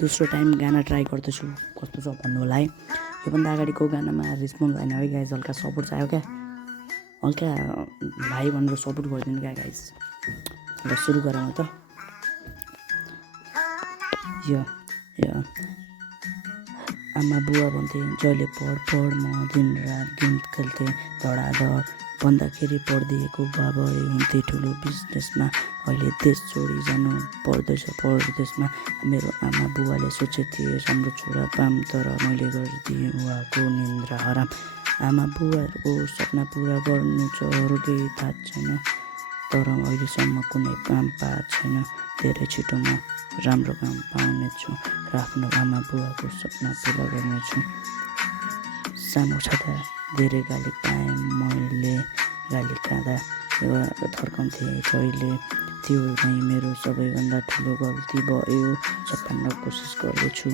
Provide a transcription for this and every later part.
दोस्रो टाइम गाना ट्राई गर्दैछु कस्तो छ भन्नु होला है। योभन्दा अगाडिको गानामा रेस्पोन्स भएन है गाइज, हल्का सपोर्ट चाहियो क्या, हल्का भाइ भनेर सपोर्ट गरिदिनु क्या गाइज। र सुरु गरौँ त। यो आमा बुवा भन्थे जहिले पढ म दिनरात गेम खेल्थेँ धडाधड भन्दाखेरि पढिदिएको बाबा हुन्थे ठुलो बिजनेसमा। अहिले देश छोडी जानु पर्दैछ परदेशमा। मेरो आमा बुवाले सोचेथे राम्रो छोरा पाम, तर मैले गरिदिएँ उहाँको निन्द्रा हराम। आमा बुवाहरूको सपना पुरा गर्नु छ अरू केही थाहा छैन, तर अहिलेसम्म कुनै काम पाएको छैन। धेरै छिटो म राम्रो काम पाउनेछु र आफ्नो आमा बुवाको सपना पुरा गर्नेछु। सानो छँदा धेरै गाली पाएँ मैले, गाली खाँदा थर्काउँथे जहिले, त्यो नै मेरो सबैभन्दा ठुलो गल्ती भयो। सपान्न कोसिस गर्दैछु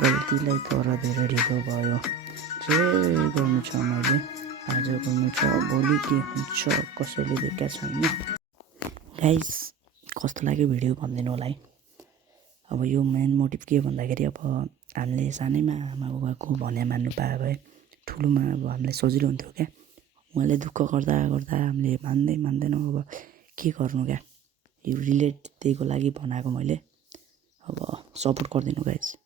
गल्तीलाई, तर धेरै ढिलो भयो। जे गर्नु छ मैले आज गर्नु छ, भोलि के हुन्छ कसैले देखेका छैन। गाइस कस्तो लाग्यो भिडियो भनिदिनु होला है। अब यो मेन मोटिभ के भन्दाखेरि अब हामीले सानैमा आमा बुबाको भने मान्नु पायो भए ठुलोमा अब हामीलाई सजिलो हुन्थ्यो क्या। उहाँले दुःख गर्दा गर्दा हामीले मान्दैनौँ, अब के गर्नु क्या। यो रिलेट दिएको लागि बनाएको मैले, अब सपोर्ट गरिदिनु गाइस।